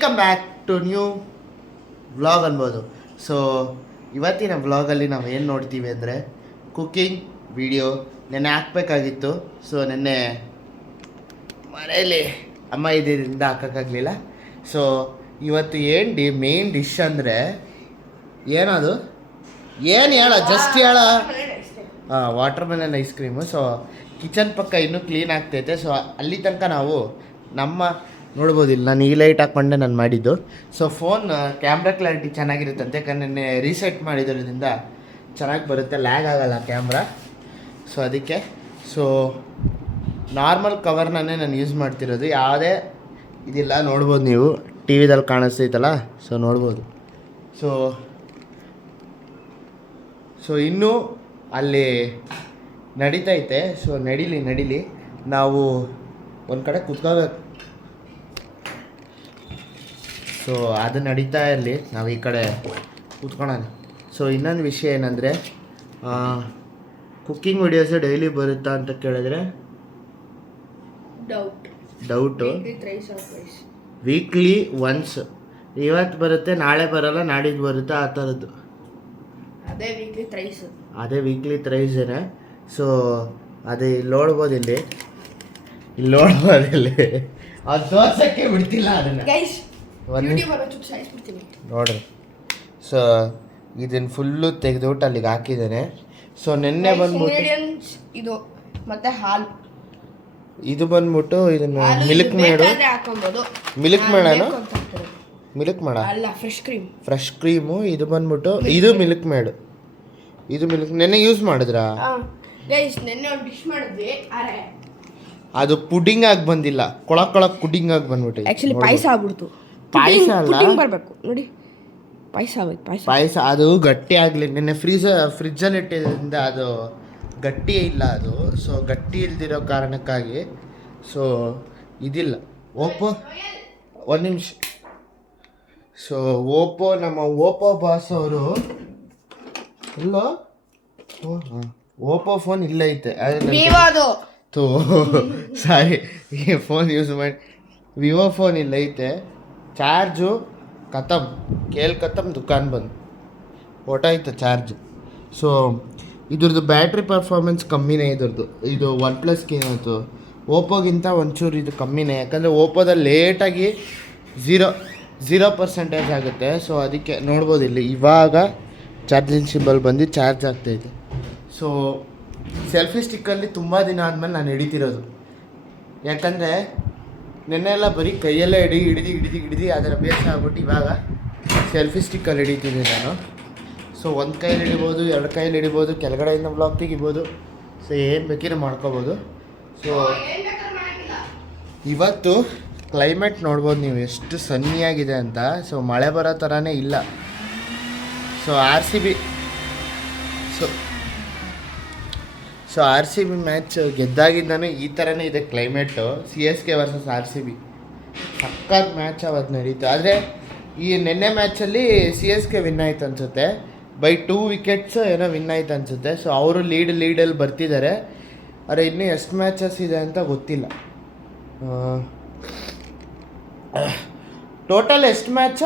Welcome back to new vlog ಅನ್ಬೋದು. So ಇವತ್ತಿನ ವ್ಲಾಗಲ್ಲಿ ನಾವು ಏನು ನೋಡ್ತೀವಿ ಅಂದರೆ ಕುಕ್ಕಿಂಗ್ ವಿಡಿಯೋ. ನೆನ್ನೆ ಹಾಕ್ಬೇಕಾಗಿತ್ತು, ಸೊ ನೆನ್ನೆ ಮನೆಯಲ್ಲಿ ಅಮ್ಮ ಇದರಿಂದ ಹಾಕೋಕ್ಕಾಗಲಿಲ್ಲ. ಸೊ ಇವತ್ತು ಏನು ಮೇನ್ ಡಿಶ್ ಅಂದರೆ ಏನದು, ಏನು ಹೇಳ, ಜಸ್ಟ್ ಹೇಳ. Water melon ice cream. So kitchen ಪಕ್ಕ ಇನ್ನೂ ಕ್ಲೀನ್ ಆಗ್ತೈತೆ. ಸೊ ಅಲ್ಲಿ ತನಕ ನಾವು ನಮ್ಮ ನೋಡ್ಬೋದಿಲ್ಲ, ನಾನು ಈ ಲೈಟ್ ಹಾಕ್ಕೊಂಡೆ ನಾನು ಮಾಡಿದ್ದು. ಸೊ ಫೋನ್ ಕ್ಯಾಮ್ರಾ ಕ್ಲಾರಿಟಿ ಚೆನ್ನಾಗಿರುತ್ತಂತೆ, ಯಾಕಂದರೆ ರೀಸೆಟ್ ಮಾಡಿದ್ರಿಂದ ಚೆನ್ನಾಗಿ ಬರುತ್ತೆ, ಲ್ಯಾಗ್ ಆಗೋಲ್ಲ ಕ್ಯಾಮ್ರಾ. ಸೊ ಅದಕ್ಕೆ ಸೊ ನಾರ್ಮಲ್ ಕವರ್ನೇ ನಾನು ಯೂಸ್ ಮಾಡ್ತಿರೋದು, ಯಾವುದೇ ಇದಿಲ್ಲ. ನೋಡ್ಬೋದು ನೀವು ಟಿ ವಿದಲ್ಲಿ ಕಾಣಿಸ್ತೈತಲ್ಲ, ಸೊ ನೋಡ್ಬೋದು. ಸೊ ಇನ್ನೂ ಅಲ್ಲಿ ನಡೀತೈತೆ. ಸೊ ನಡೀಲಿ ನಾವು ಒಂದು ಕಡೆ ಕುತ್ಕೋಬೇಕು. ಸೊ ಅದು ನಡೀತಾ ಇರಲಿ, ನಾವು ಈ ಕಡೆ ಕೂತ್ಕೊಳ್ಳೋಣ. ಸೊ ಇನ್ನೊಂದು ವಿಷಯ ಏನಂದರೆ, ಕುಕ್ಕಿಂಗ್ ವಿಡಿಯೋಸು ಡೈಲಿ ಬರುತ್ತಾ ಅಂತ ಕೇಳಿದ್ರೆ ಡೌಟು. ವೀಕ್ಲಿ ಒನ್ಸ್, ಇವತ್ತು ಬರುತ್ತೆ ನಾಳೆ ಬರೋಲ್ಲ, ನಾಡಿದ್ದು ಬರುತ್ತೆ, ಆ ಥರದ್ದು. ಅದೇ ವೀಕ್ಲಿ ಥ್ರೈಸೇನೆ. ಸೊ ಅದೇ ಇಲ್ಲಿ ನೋಡ್ಬೋದು, ಇಲ್ಲಿ ಅದು ತೋರ್ಸೋಕ್ಕೆ ಬಿಡ್ತಿಲ್ಲ ಅದನ್ನು ನೋಡ್ರಿ. ಸೊ ಇದನ್ನು ಫುಲ್ಲು ತೆಗೆದುಬಿಟ್ಟು ಅಲ್ಲಿಗೆ ಹಾಕಿದ್ದೇನೆ. ಸೊ ನಿನ್ನೆ ಬಂದ್ಬಿಟ್ಟು ಇದು ಮತ್ತೆ ಹಾಲು, ಇದು ಬಂದ್ಬಿಟ್ಟು ಇದನ್ನು ಮಿಲ್ಕ್ ಮೇಡು, ಮಿಲ್ಕ್ ಮೇಡ ಅಲ್ಲ, ಫ್ರೆಶ್ ಕ್ರೀಮು. ಇದು ಬಂದ್ಬಿಟ್ಟು ಇದು ಮಿಲ್ಕ್ ಮೇಡು, ಇದು ಮಿಲ್ಕ್. ನೆನ್ನೆ ಯೂಸ್ ಮಾಡಿದ್ರಾ? ನೆನ್ನೆ ಒಂದು ಡಿಶ್ ಮಾಡಿದ್ವಿ, ಅದು ಪುಡಿಂಗ್ ಆಗಿ ಬಂದಿಲ್ಲ, ಕೊಳಕ್ ಪುಡಿಂಗ್ ಆಗಿ ಬಂದ್ಬಿಟ್ಟು ಆಕ್ಚುಲಿ ಪಾಯಸ ಆಗ್ಬಿಡ್ತು. ಪಾಯಸ ಅಲ್ಲ, ಬರಬೇಕು ನೋಡಿ, ಪಾಯಸ ಅದು ಗಟ್ಟಿ ಆಗಲಿ. ನಿನ್ನೆ ಫ್ರಿಜ್ಜಲ್ಲಿ ಇಟ್ಟಿದ್ದರಿಂದ ಅದು ಗಟ್ಟಿ ಇಲ್ಲ ಅದು. ಸೊ ಗಟ್ಟಿ ಇಲ್ದಿರೋ ಕಾರಣಕ್ಕಾಗಿ ಸೊ ಇದಿಲ್ಲ. ಓಪೋ ಒಂದು ನಿಮಿಷ. ಸೊ ನಮ್ಮ ಓಪೋ ಬಾಸ್ ಅವರು ಇಲ್ಲೋ, ಓಪೋ ಫೋನ್ ಇಲ್ಲೈತೆ. ಸಾರಿ, ಫೋನ್ ಯೂಸ್ ಮಾಡಿ ವಿವೋ ಫೋನ್ ಇಲ್ಲೈತೆ. ಚಾರ್ಜು ಖತಮ್, ಖತಮ್, ದುಕಾನ್ ಬಂದು ಹೊಟ್ಟಾಯ್ತು ಚಾರ್ಜ್. ಸೊ ಇದ್ರದ್ದು ಬ್ಯಾಟ್ರಿ ಪರ್ಫಾರ್ಮೆನ್ಸ್ ಕಮ್ಮಿನೇ ಇದ್ರದ್ದು. ಇದು ಒನ್ ಪ್ಲಸ್ಗೆ ಏನಾಯ್ತು, ಓಪೋಗಿಂತ ಒಂಚೂರು ಇದು ಕಮ್ಮಿನೇ. ಯಾಕಂದರೆ ಓಪೋದಲ್ಲಿ ಲೇಟಾಗಿ 0% ಆಗುತ್ತೆ. ಸೊ ಅದಕ್ಕೆ ನೋಡ್ಬೋದು, ಇಲ್ಲಿ ಇವಾಗ ಚಾರ್ಜಿಂಗ್ ಸಿಂಬಲ್ ಬಂದು ಚಾರ್ಜ್ ಆಗ್ತಾಯಿದೆ. ಸೊ ಸೆಲ್ಫಿ ಸ್ಟಿಕ್ಕಲ್ಲಿ ತುಂಬ ದಿನ ಆದಮೇಲೆ ನಾನು ಹಿಡಿತಿರೋದು, ಯಾಕಂದರೆ ನೆನ್ನೆಲ್ಲ ಬರೀ ಕೈಯಲ್ಲೇ ಹಿಡಿದು ಅದರ ಅಭ್ಯಾಸ ಆಗ್ಬಿಟ್ಟು ಇವಾಗ ಸೆಲ್ಫಿ ಸ್ಟಿಕ್ಕಲ್ಲಿ ಹಿಡಿತೀನಿ ನಾನು. ಸೊ ಒಂದು ಕೈಯಲ್ಲಿ ಹಿಡಿಬೋದು, 2 ಕೈಯಲ್ಲಿ ಹಿಡಿಬೋದು, ಕೆಳಗಡೆಯಿಂದ ಬ್ಲಾಕ್ ತೆಗಿಬೋದು. ಸೊ ಏನು ಬೇಕಿರೋ ಮಾಡ್ಕೋಬೋದು. ಸೊ ಇವತ್ತು ಕ್ಲೈಮೇಟ್ ನೋಡ್ಬೋದು ನೀವು ಎಷ್ಟು ಸನ್ನಿಯಾಗಿದೆ ಅಂತ. ಸೊ ಮಳೆ ಬರೋ ಥರನೇ ಇಲ್ಲ. ಸೊ RCB ಮ್ಯಾಚ್ ಗೆದ್ದಾಗಿದ್ದಾನೆ ಈ ಥರನೇ ಇದೆ ಕ್ಲೈಮೇಟು. CSK ವರ್ಸಸ್ RCB ಸಕ್ಕತ್ತಾದ ಮ್ಯಾಚ್ ಅವತ್ತು ನಡೀತು. ಆದರೆ ಈ ನೆನ್ನೆ ಮ್ಯಾಚಲ್ಲಿ CSK ವಿನ್ ಆಯ್ತು ಅನಿಸುತ್ತೆ, ಬೈ 2 ವಿಕೆಟ್ಸ್ ಏನೋ ವಿನ್ ಆಯ್ತು ಅನಿಸುತ್ತೆ. ಸೊ ಅವರು ಲೀಡಲ್ಲಿ ಬರ್ತಿದ್ದಾರೆ. ಆದರೆ ಇನ್ನೂ ಎಷ್ಟು ಮ್ಯಾಚಸ್ ಇದೆ ಅಂತ ಗೊತ್ತಿಲ್ಲ. ಟೋಟಲ್ ಎಷ್ಟು ಮ್ಯಾಚ?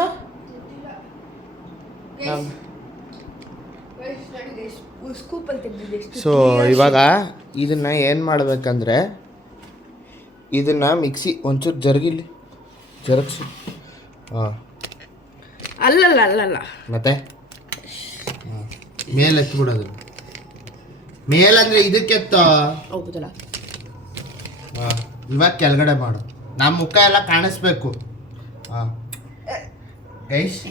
ಸೊ ಇವಾಗ ಇದನ್ನು ಏನು ಮಾಡಬೇಕಂದ್ರೆ, ಇದನ್ನು ಮಿಕ್ಸಿ ಒಂಚೂರು ಜರುಗಿಸಿ. ಅಲ್ಲಲ್ಲ ಮತ್ತೆ ಮೇಲೆ ಎತ್ಬಿಡೋದು. ಮೇಲಂದ್ರೆ ಇದಕ್ಕೆ ಹೋಗುದಲ್ಲ. ಇವಾಗ ಕೆಳಗಡೆ ಮಾಡು, ನಮ್ಮ ಮುಖ ಎಲ್ಲ ಕಾಣಿಸ್ಬೇಕು. ಗೈಸ್,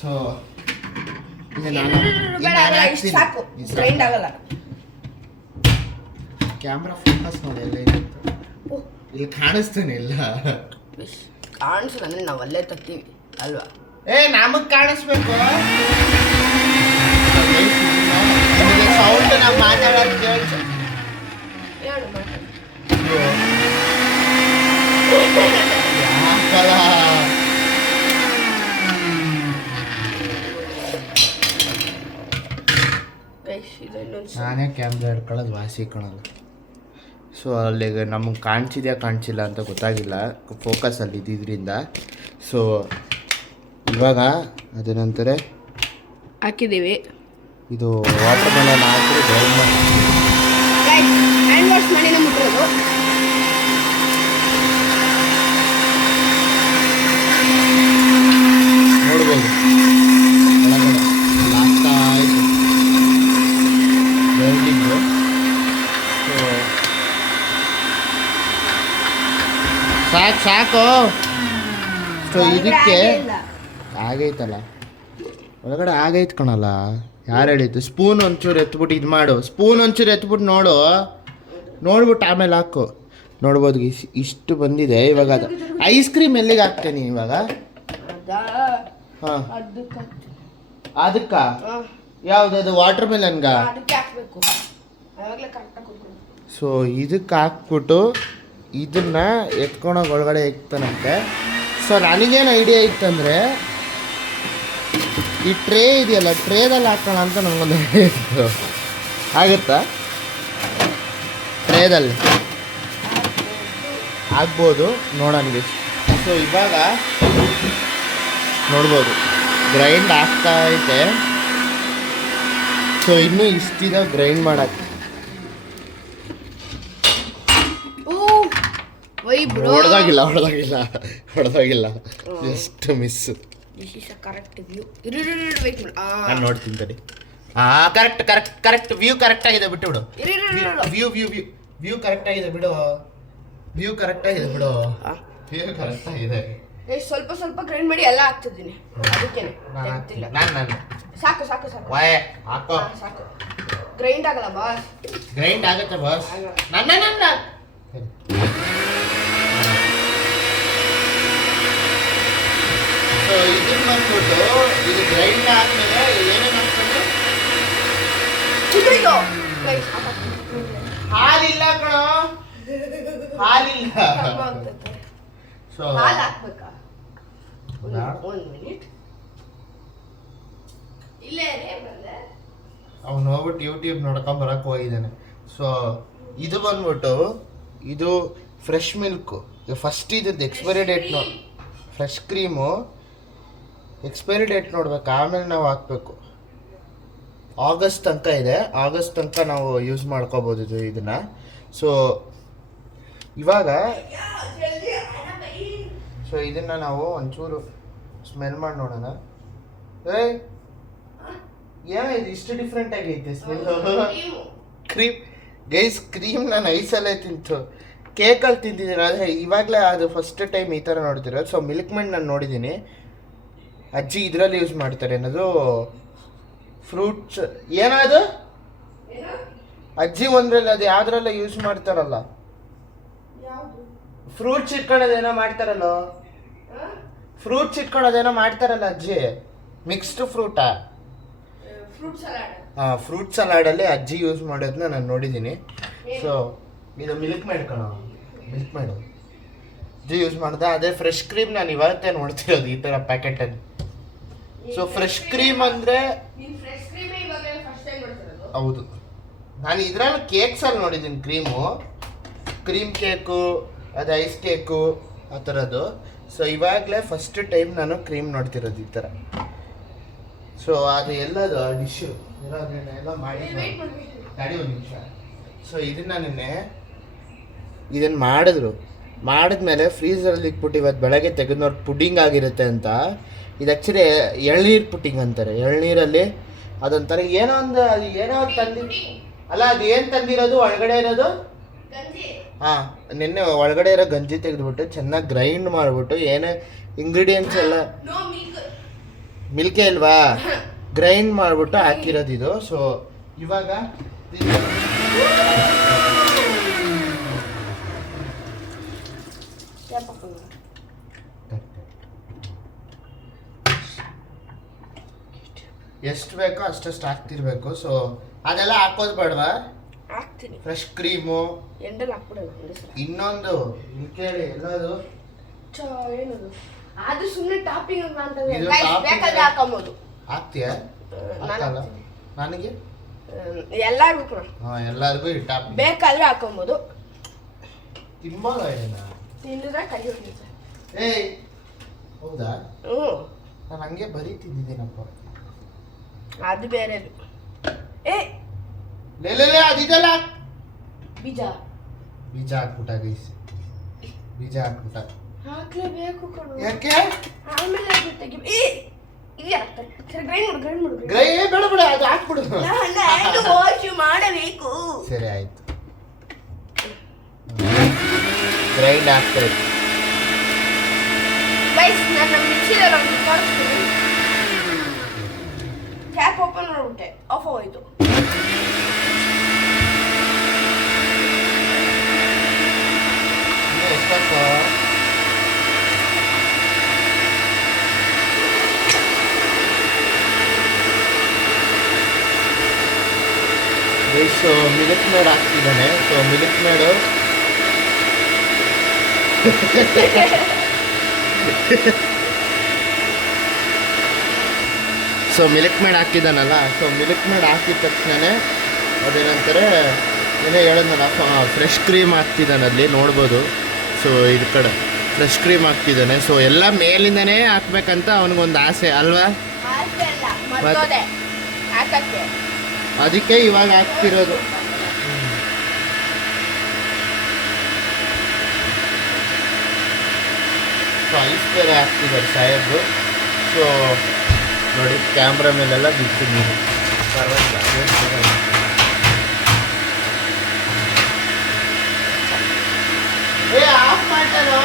ಸೊ ಕ್ಯಾಮ್ರಾ ಫೋಕಸ್ ನೋಡಿ, ಎಲ್ಲ ಇಲ್ಲಿ ಕಾಣಿಸ್ತಾನೆ ಇಲ್ಲ. ಕಾಣಿಸೋದಂದ್ರೆ ನಾವು ಅಲ್ಲೇ ತರ್ತೀವಿ ಅಲ್ವಾ? ನಮಗೆ ಕಾಣಿಸ್ಬೇಕು. ಸೌಂಡ್ ನಾವು ಮಾತಾಡೋದು ಕೇಳಿಸು. ನಾನೇ ಕ್ಯಾಮ್ರಾ ಹಿಡ್ಕೊಳ್ಳೋದು ವಾಸಿ ಕಾಣಲ್ಲ. ಸೊ ಅಲ್ಲಿಗೆ ನಮಗೆ ಕಾಣಿಸಿಲ್ಲ ಅಂತ ಗೊತ್ತಾಗಿಲ್ಲ, ಫೋಕಸಲ್ಲಿ ಇದ್ದಿದ್ದರಿಂದ. ಸೊ ಇವಾಗ ಅದೇನಂತಾರೆ ಹಾಕಿದ್ದೀವಿ. ಇದು ವಾಟರ್ ಮೆಲನ್ ಹಾಕಿ ಗ್ರೈಂಡ್ ಮಾಡಿ ಹ್ಯಾಂಡ್ ವಾಶ್ ಮಾಡಿನೇ ಮುಟ್ಟಿರೋದು. ನೋಡ್ಬೋದು ಒಳಗಡೆ ಆಗ್ತಾ ಆಯಿತು ಗ್ರೈಂಡಿಂಗು. ಸೊ ಸಾಕು. ಸೊ ಇದಕ್ಕೆ ಆಗೈತಲ್ಲ ಒಳಗಡೆ ಆಗೈತೆ ಕಣಲ್ಲ. ಯಾರು ಹೇಳಿದ್ದು? ಸ್ಪೂನ್ ಒಂಚೂರು ಎತ್ಬಿಟ್ಟು ಇದು ಮಾಡು. ಸ್ಪೂನ್ ಒಂಚೂರು ಎತ್ಬಿಟ್ಟು ನೋಡ್ಬಿಟ್ಟು ಆಮೇಲೆ ಹಾಕು. ನೋಡ್ಬೋದು ಇಷ್ಟು ಬಂದಿದೆ. ಇವಾಗ ಅದು ಐಸ್ ಕ್ರೀಮ್ ಎಲ್ಲಿಗೆ ಹಾಕ್ತೇನೆ ಇವಾಗ? ಹಾಂ ಅದಕ್ಕ ಯಾವುದದು ವಾಟರ್ ಮೆಲನ್ಗ? ಸೊ ಇದಕ್ಕೆ ಹಾಕ್ಬಿಟ್ಟು ಇದನ್ನ ಎತ್ಕೊಂಡೋಗಿ ಒಳಗಡೆ ಇಕ್ತಾನಂತೆ. ಸೊ ನನಗೇನು ಐಡಿಯಾ ಇತ್ತಂದರೆ ಈ ಟ್ರೇ ಇದೆಯಲ್ಲ, ಟ್ರೇದಲ್ಲಿ ಹಾಕೋಣ ಅಂತ ನನಗೊಂದು ಐಡಿಯಾ ಇತ್ತು. ಆಗುತ್ತಾ? ಟ್ರೇದಲ್ಲಿ ಆಗ್ಬೋದು, ನೋಡೋಣ. ಸೊ ಇವಾಗ ನೋಡ್ಬೋದು ಗ್ರೈಂಡ್ ಆಗ್ತಾ ಐತೆ. ಸೊ ಇನ್ನೂ ಇಷ್ಟಿದೆ ಗ್ರೈಂಡ್ ಮಾಡಕ್ಕೆ. ಹೊಡೆದಾಗಿಲ್ಲ ಜಸ್ಟ್ ಮಿಸ್. ನಾನು ನೋಡ್ತೀನಿ ತಡಿ. ಕರೆಕ್ಟ್ ವ್ಯೂ ಕರೆಕ್ಟ್ ಆಗಿದೆ. ಬಿಟ್ಟು ಬಿಡು. ವ್ಯೂ ಕರೆಕ್ಟ್ ಆಗಿದೆ ಬಿಡು. ವ್ಯೂ ಕರೆಕ್ಟ್ ಆಗಿದೆ. ಸ್ವಲ್ಪ ಸ್ವಲ್ಪ ಗ್ರೈಂಡ್ ಮಾಡಿ ಎಲ್ಲ ಹಾಕ್ತಿದ್ದೀನಿ. ಅದಕ್ಕೇನೆ ನಾನು ಸಾಕು ಹಾಕೋ. ಸಾಕು. ಗ್ರೈಂಡ್ ಆಗಲ್ಲ ಬಾಸ್. ಗ್ರೈಂಡ್ ಆಗುತ್ತೆ ಬಾಸ್. ಸೊ ಇದನ್ನ ಬಂದ್ಬಿಟ್ಟು ಇದು ಗ್ರೈಂಡ್ ಆದ್ಮೇಲೆ ಏನೇನು ಹಾಕ್ಬೇಕು? ಹಾಲಿಲ್ಲ ಕಣೋ, ಹಾಲಿಲ್ಲ. ಸೊ ಹಾಲು ಹಾಕ್ಬೇಕಾ? ಒಂದು ಮಿನಿಟ್ ಇಲ್ಲೇ ಅವ್ನು ಹೋಗ್ಬಿಟ್ಟು ಯೂಟ್ಯೂಬ್ ನೋಡ್ಕೊಂಡ್ ಬರಕ್ಕೆ ಹೋಗಿದ್ದಾನೆ. ಸೊ ಇದು ಬಂದ್ಬಿಟ್ಟು ಇದು ಫ್ರೆಶ್ ಮಿಲ್ಕು. ಫಸ್ಟ್ ಇದ್ದದ್ದು expiry date fresh cream expiry date ನೋಡ್ಬೇಕು, ಆಮೇಲೆ ನಾವು ಹಾಕ್ಬೇಕು. ಆಗಸ್ಟ್ ತನಕ ಇದೆ. ಆಗಸ್ಟ್ ತನಕ ನಾವು ಯೂಸ್ ಮಾಡ್ಕೋಬೋದು ಇದನ್ನು. ಸೊ ಇವಾಗ ಇದನ್ನು ನಾವು ಒಂಚೂರು ಸ್ಮೆಲ್ ಮಾಡಿ ನೋಡೋಣ. ಏನಾಯ್ತು ಇಷ್ಟು ಡಿಫ್ರೆಂಟ್ ಆಗೈತೆ ಸ್ಮೆಲ್? ಕ್ರೀಮ್ ಗೈಸ್, ಕ್ರೀಮ್ ನಾನು ಐಸಲ್ಲೇ ತಿಂತು, ಕೇಕಲ್ಲಿ ತಿಂತಿದ್ದೀನಿ. ಆದರೆ ಇವಾಗಲೇ ಅದು ಫಸ್ಟ್ ಟೈಮ್ ಈ ಥರ ನೋಡ್ತಿರೋದು. ಸೊ ಮಿಲ್ಕ್ ಮೆಂಟ್ ನಾನು ನೋಡಿದ್ದೀನಿ, ಅಜ್ಜಿ ಇದರಲ್ಲಿ ಯೂಸ್ ಮಾಡ್ತಾರೆ. ಏನದು ಫ್ರೂಟ್ಸ್ ಏನದು ಅಜ್ಜಿ ಒಂದ್ರಲ್ಲಿ ಅದು ಯಾವ್ದ್ರಲ್ಲ ಯೂಸ್ ಮಾಡ್ತಾರಲ್ಲ, ಫ್ರೂಟ್ಸ್ ಇಟ್ಕೊಳ್ಳೋದೇನೋ ಮಾಡ್ತಾರಲ್ಲ, ಫ್ರೂಟ್ಸ್ ಇಟ್ಕೊಳ್ಳೋದೇನೋ ಮಾಡ್ತಾರಲ್ಲ ಅಜ್ಜಿ, ಮಿಕ್ಸ್ಡ್ ಫ್ರೂಟಾ? ಹಾಂ, ಫ್ರೂಟ್ ಸಲಾಡಲ್ಲಿ ಅಜ್ಜಿ ಯೂಸ್ ಮಾಡೋದನ್ನ ನಾನು ನೋಡಿದ್ದೀನಿ. ಸೊ ಇದು ಮಿಲ್ಕ್ ಮೇಡ್ ಮಿಲ್ಕ್ ಮೇಡು ಅಜ್ಜಿ ಯೂಸ್ ಮಾಡಿದೆ. ಅದೇ ಫ್ರೆಶ್ ಕ್ರೀಮ್ ನಾನು ಇವತ್ತೇ ನೋಡ್ತಿರೋದು ಈ ಥರ ಪ್ಯಾಕೆಟಲ್ಲಿ. ಸೊ ಫ್ರೆಶ್ ಕ್ರೀಮ್ ಅಂದರೆ ಹೌದು, ನಾನು ಇದರಲ್ಲಿ ಕೇಕ್ಸಲ್ಲಿ ನೋಡಿದ್ದೀನಿ ಕ್ರೀಮ್ ಕೇಕು, ಅದು ಐಸ್ ಕೇಕು ಆ ಥರದ್ದು. ಸೊ ಇವಾಗಲೇ ಫಸ್ಟ್ ಟೈಮ್ ನಾನು ಕ್ರೀಮ್ ನೋಡ್ತಿರೋದು ಈ ಥರ. ಸೊ ಅದು ಎಲ್ಲದು ಡಿಶ್ಶು ಎಲ್ಲ ಮಾಡಿ ತಡಿ ಒಂದು ನಿಮಿಷ. ಸೊ ಇದನ್ನು ಮಾಡಿದ್ಮೇಲೆ ಫ್ರೀಸರಲ್ಲಿ ಇಟ್ಬಿಟ್ಟು ಇವತ್ತು ಬೆಳಗ್ಗೆ ತೆಗೆದ್ನವ್ರು ಪುಡ್ಡಿಂಗ್ ಆಗಿರುತ್ತೆ ಅಂತ. ಇದು ಆ್ಯಕ್ಚುಲಿ ಎಳ್ನೀರು ಪುಡ್ಡಿಂಗ್ ಅಂತಾರೆ. ಎಳ್ನೀರಲ್ಲಿ ಅದೊಂಥರ ಏನೋ ಒಂದು ಅದು ಏನೋ ಅಲ್ಲ, ಅದು ಏನು ತಂದಿರೋದು ಒಳಗಡೆ ಇರೋದು? ಹಾಂ, ನಿನ್ನೆ ಒಳಗಡೆ ಇರೋ ಗಂಜಿ ತೆಗೆದ್ಬಿಟ್ಟು ಚೆನ್ನಾಗಿ ಗ್ರೈಂಡ್ ಮಾಡಿಬಿಟ್ಟು ಏನೇ ಇಂಗ್ರೀಡಿಯೆಂಟ್ಸ್ ಎಲ್ಲ ಮಿಲ್ಕೆ ಇಲ್ವಾ ಗ್ರೈಂಡ್ ಮಾಡಿಬಿಟ್ಟು ಹಾಕಿರೋದು ಇದು. ಸೊ ಇವಾಗ ಎಷ್ಟು ಬೇಕೋ ಅಷ್ಟಷ್ಟು ಹಾಕ್ತಿರ್ಬೇಕು. ಸೊ ಅದೆಲ್ಲ ಹಾಕೋದು ಬೇಡವಾ? ಹಾಕ್ತೀನಿ. ಫ್ರೆಶ್ ಕ್ರೀಮು ಎಂಡಲ್ಲಿ ಹಾಕ್ಬಿಡೋಣ. ಇನ್ನೊಂದು ಕೇಳಿ ಎಲ್ಲದು ಏನದು ಅದು ಸುಮ್ಮನೆ ಟಾಪಿಂಗ್ ಅಂತಂದ್ರೆ ಬೇಕಾದ್ರೆ ಹಾಕೋಬಹುದು. ಹಾಕ್ತೀಯ? ಹಾಕಲ್ಲ ನನಗೆ ಎಲ್ಲರಿಗೂ ಎಲ್ಲರಿಗೂ ಈ ಟಾಪಿಂಗ್ ಬೇಕಾದ್ರೆ ಹಾಕೋಬಹುದು. ತಿನ್ಬೋದ? ತಿಂದ್ರೆ ಕೈ ಹೊಡಿಯುತ್ತೆ. ಏಯ್ ಹೌದಾ? ಹ್ಞೂ ನಾನು ಹಂಗೆ ಬರೀತಿದ್ದೀನಪ್ಪ. ಅದು ಬೇರೆ ಏ ಲೇ ಅದಿದಲ್ಲ. ಬೀಜ ಬೀಜ ಹಾಕ್ಬಿಟ್ಟ ಗೈಸ್, ಬೀಜ ಹಾಕ್ಬಿಟ್ಟ. ಹಾಕ್ಲೇಬೇಕು ಕಣೋ. ಯಾಕೆ? ಆಮೇಲೆ ಅದು ತೆಗಿ. ಏ ಇದು ಹಾಕ್ತಾರೆ. ಸರಿ ಗ್ರೈಂಡ್ ಮಾಡು. ಬೇಡ ಬೇಡ, ಅದು ಹಾಕ್ಬಿಡು. ಹ್ಯಾಂಡ್ ವಾಶ್ ಮಾಡಬೇಕು. ಸರಿ ಆಯ್ತು. ಗ್ರೈಂಡ್ ಆಗ್ತದೆ ಗೈಸ್. ನಾನು ನಮ್ಮ ಮಿಕ್ಸಿದಲ್ಲಿ ಒಂದು ತೋರಿಸ್ತೀನಿ. ಕ್ಯಾಪ್ ಓಪನ್ ಮಾಡ್ಬಿಟ್ಟೆ, ಆಫ್ ಆಗೋಯ್ತು. ಎಷ್ಟಪ್ಪ? ಸೊ ಮಿಲ್ಕ್ ಮೇಡ್ ಹಾಕ್ತಿದ್ದಾನೆ. So Milkmaid so Milkmaid ಹಾಕಿದ್ದಾನಲ್ಲ. ಸೊ ಮಿಲ್ಕ್ ಮೇಡ್ ಹಾಕಿದ ತಕ್ಷಣನೇ ಅದೇನಂತಾರೆ ಏನೋ ಹೇಳಿದ್ನಲ್ಲ, ಫ್ರೆಶ್ ಕ್ರೀಮ್ ಹಾಕ್ತಿದ್ದಾನಲ್ಲಿ ನೋಡ್ಬೋದು. ಸೊ ಇದು ಕಡೆ ಫ್ರೆಶ್ ಕ್ರೀಮ್ ಹಾಕ್ತಿದ್ದಾನೆ. ಸೊ ಎಲ್ಲ ಮೇಲಿಂದನೇ ಹಾಕ್ಬೇಕಂತ ಅವನಿಗೊಂದು ಆಸೆ ಅಲ್ವಾ? ಅದಕ್ಕೆ ಇವಾಗ ಹಾಕ್ತಿರೋದು. ಸೊ ಐಸ್ ಬೇರೆ ಹಾಕ್ತಿದ್ದಾರೆ ಸಾಹೇಬ್ರು. ಸೊ ನೋಡಿ ಕ್ಯಾಮ್ರಾ ಮೇಲೆಲ್ಲ ಬಿಡ್ತೀನಿ. ಪರವಾಗಿಲ್ಲ, ಅದೇನು ಆಗಲ್ಲ. ಆಫ್ ಮಾಡ್ತಾರೋ?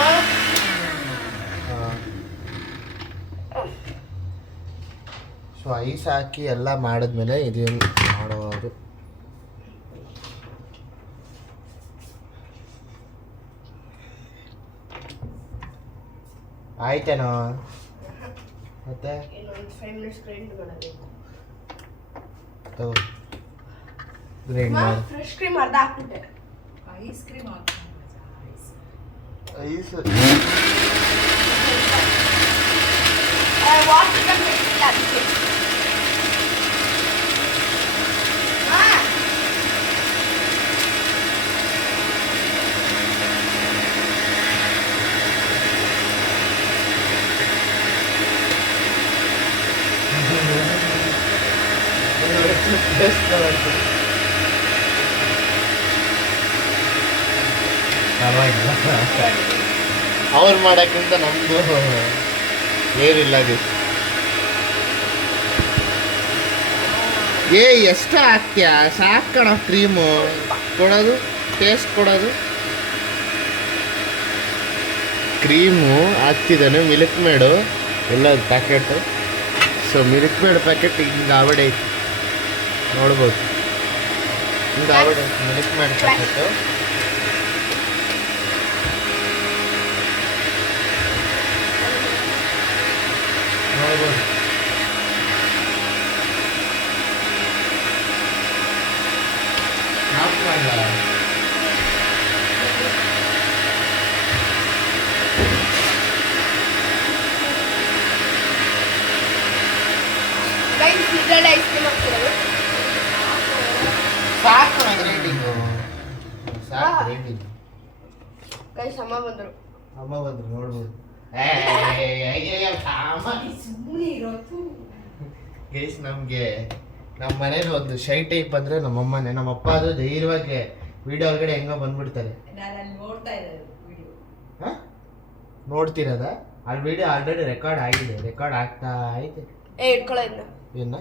ಸೊ ಐಸ್ ಹಾಕಿ ಎಲ್ಲ ಮಾಡಿದ್ಮೇಲೆ ಇದೇನು ಮಾಡೋದು. ಆಯ್ತೇನೋ ಮತ್ತೆ ತಗೋ ಗ್ರೈಂಡ್ ಮಾಡಿ. ಫ್ರೆಶ್ ಕ್ರೀಮ್ ಅರ್ಧ ಹಾಕ್ಬಿಟ್ಟೆ. Ice cream ice water content ಅದಕ್ಕೆ. ಅವ್ರು ಮಾಡೋಕ್ಕಿಂತ ನಮ್ಮದು ಏನಿಲ್ಲ. ಎಷ್ಟು ಹಾಕ್ತೀಯಾ? ಸಾಕಣ ಕ್ರೀಮು ಕೊಡೋದು, ಟೇಸ್ಟ್ ಕೊಡೋದು. ಕ್ರೀಮು ಹಾಕ್ತಿದ್ದಾನೆ, ಮಿಲ್ಕ್ ಮೇಡು ಎಲ್ಲ packet. So Milkmaid packet ಹಿಂಗೆ ಆವಡೈತಿ ನೋಡ್ಬೋದು. ಹಿಂಗೆ ಆವಡೈತಿ ಮಿಲ್ಕ್ ಮೇಡ್ ಪ್ಯಾಕೆಟು. ನೋಡ್ಬೋದು. ಸಾಕು ರೇಟಿಂಗು, ಸಾಕು ರೇಟಿಂಗ್. ಗೈಸ್ ಅಮ್ಮ ಬಂದರು. ಅಮ್ಮ ಬಂದ್ರು ನೋಡ್ಬೋದು. ಗೈಸ್ ನಮಗೆ ನಮ್ಮ ಮನೇಲಿ ಒಂದು ಶೈ ಟೈಪ್ ಅಂದರೆ ನಮ್ಮಮ್ಮನೇ. ನಮ್ಮಪ್ಪ ಅದು ಧೈರ್ಯವಾಗಿ ವಿಡಿಯೋ ಒಳಗಡೆ ಹೆಂಗೋ ಬಂದ್ಬಿಡ್ತಾರೆ. ಹಾಂ ನೋಡ್ತಿರೋದ? ಅಲ್ಲಿ ವಿಡಿಯೋ ಆಲ್ರೆಡಿ ರೆಕಾರ್ಡ್ ಆಗಿದೆ, ರೆಕಾರ್ಡ್ ಆಗ್ತಾ ಐತೆ. ಇಟ್ಕೊಳ್ಳೋ ಏನ?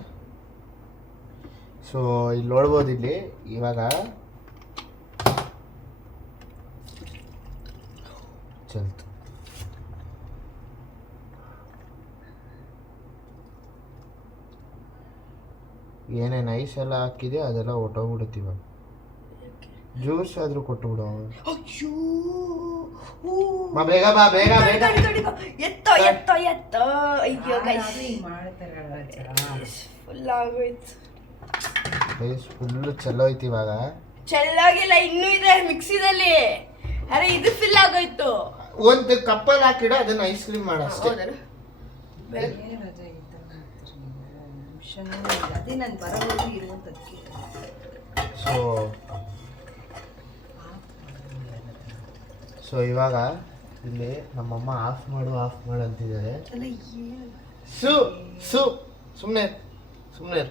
ಸೊ ಇಲ್ಲಿ ನೋಡ್ಬೋದು. ಇಲ್ಲಿ ಇವಾಗ ಚಲ್ತು ಏನೇನು ಐಸ್ ಎಲ್ಲ ಹಾಕಿದೆ ಅದೆಲ್ಲ ಹೊಟ್ಟೋಗ್ಬಿಡುತ್ತೆ. ಇವಾಗ ಜ್ಯೂಸ್ ಆದರೂ ಕೊಟ್ಟುಬಿಡು. ಬೇಗ ಬಾ, ಬೇಗ ಬೇಗ. ಎತ್ತೋ ಎತ್ತೋ ಎತ್ತೋ. ಅಯ್ಯೋ ಗೈಸ್ ಫುಲ್ ಆಗೋಯ್ತು. ಗೈಸ್ ಫುಲ್ಲು ಚೆಲ್ಲೋ ಐತಿ ಇವಾಗ. ಚೆಲ್ಲಾಗಿಲ್ಲ, ಇನ್ನೂ ಇದೆ ಮಿಕ್ಸಿದಲ್ಲಿ. ಅರೆ ಇದು ಫಿಲ್ ಆಗೋಯ್ತು. ಒಂದು ಕಪ್ಪಲ್ಲಿ ಹಾಕಿಡ ಅದನ್ನ ಐಸ್ ಕ್ರೀಮ್ ಮಾಡಷ್ಟೇ. ಸೊ ಇವಾಗ ಇಲ್ಲಿ ನಮ್ಮಮ್ಮ ಆಫ್ ಮಾಡು ಅಂತಿದ್ದಾರೆ. ಅಲ್ಲ ಏನು ಸು ಸು ಸುಮ್ಮನೆ ಸುಮ್ಮನೆ.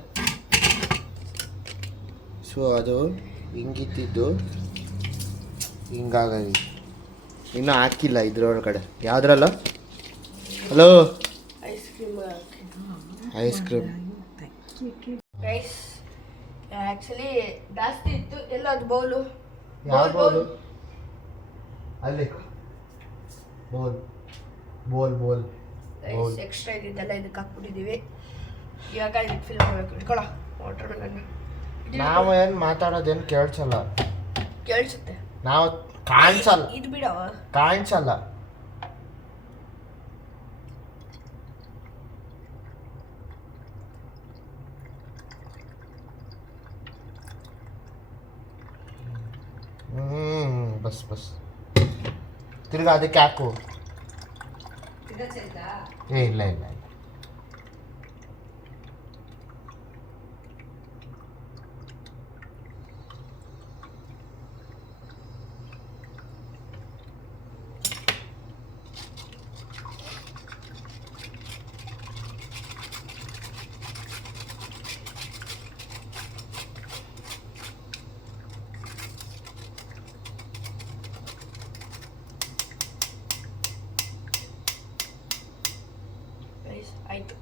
ಸೊ ಅದು ಹಿಂಗಿತ್ತಿದ್ದು ಹಿಂಗಾಗಿ ಇನ್ನೂ ಹಾಕಿಲ್ಲ ಇದ್ರೊಳಗಡೆ. ಯಾವುದ್ರಲ್ಲ? Hello, ice cream ice cream. Rice actually ಜಾಸ್ತಿ ಇತ್ತು. ಎಲ್ಲ ಅದು ಬೌಲು ಯಾವ ಬೋಲು? ಅಲ್ಲಿ ಬೋಲ್ ಬೋಲ್ ಬೋಲ್ ರೈಸ್ ಎಕ್ಸ್ಟ್ರಾ ಇದ್ದಿದ್ದೆಲ್ಲ ಇದಕ್ಕೆ ಹಾಕ್ಬಿಟ್ಟಿದ್ದೀವಿ. ಇವಾಗ ಇದಕ್ಕೆ ಫಿಲ್ ಮಾಡಬೇಕು. ಇಟ್ಕೊಳ್ಳೋ ವಾಟರ್ ಮೆಲನ್. ನಾವು ಏನು ಮಾತಾಡೋದೇನು ಕೇಳಿಸಲ್ಲ. ಕೇಳಿಸುತ್ತೆ. ನಾವು ಕಾಣಿಸಲ್ಲ, ಇದು ಬಿಡವ ಕಾಣಿಸಲ್ಲ. ಬಸ್ ಬಸ್ ತಿರ್ಗಾ ಅದಕ್ಕೆ ಹಾಕು. ಏ ಇಲ್ಲ ಇಲ್ಲ ಇಲ್ಲ. ರೈಸ್ ಆಯಿತು.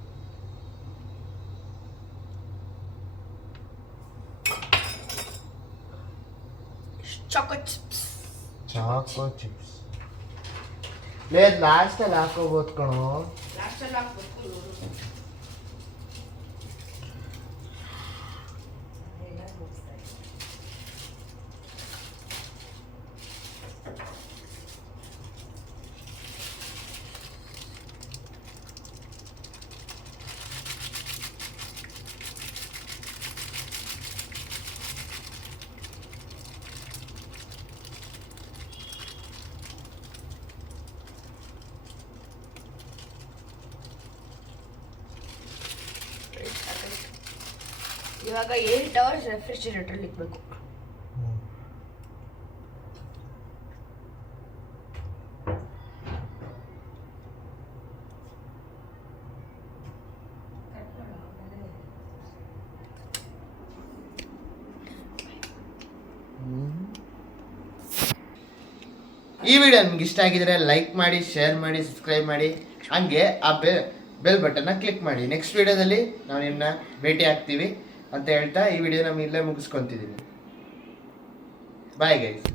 ಚಾಕೋ ಚಿಪ್ಸ್. ಚಾಕೋ ಚಿಪ್ಸ್ లేదు ಲಾಸ್ಟಲ್ಲಿ ಹಾಕೋಬೋದು ಕಣೋ. ಲಾಸ್ಟಲ್ಲಿ ಹಾಕ್ಬೇಕು. ಇವಾಗ 8 hours ರೆಫ್ರಿಜರೇಟರ್ ಇಡಬೇಕು. ಈ ವಿಡಿಯೋ ನಿಮ್ಗೆ ಇಷ್ಟ ಆಗಿದ್ರೆ ಲೈಕ್ ಮಾಡಿ, ಶೇರ್ ಮಾಡಿ, ಸಬ್ಸ್ಕ್ರೈಬ್ ಮಾಡಿ. ಹಂಗೆ ಆ ಬೆಲ್ ಬಟನ್ನ ಕ್ಲಿಕ್ ಮಾಡಿ. ನೆಕ್ಸ್ಟ್ ವಿಡಿಯೋದಲ್ಲಿ ನಾವು ನಿಮ್ಮನ್ನ ಭೇಟಿ ಆಗ್ತೀವಿ ಅಂತ ಹೇಳ್ತಾ ಈ ವಿಡಿಯೋ ನಮ್ಮ ಇಲ್ಲೇ ಮುಗಿಸ್ಕೊತಿದ್ದೀನಿ. Bye guys.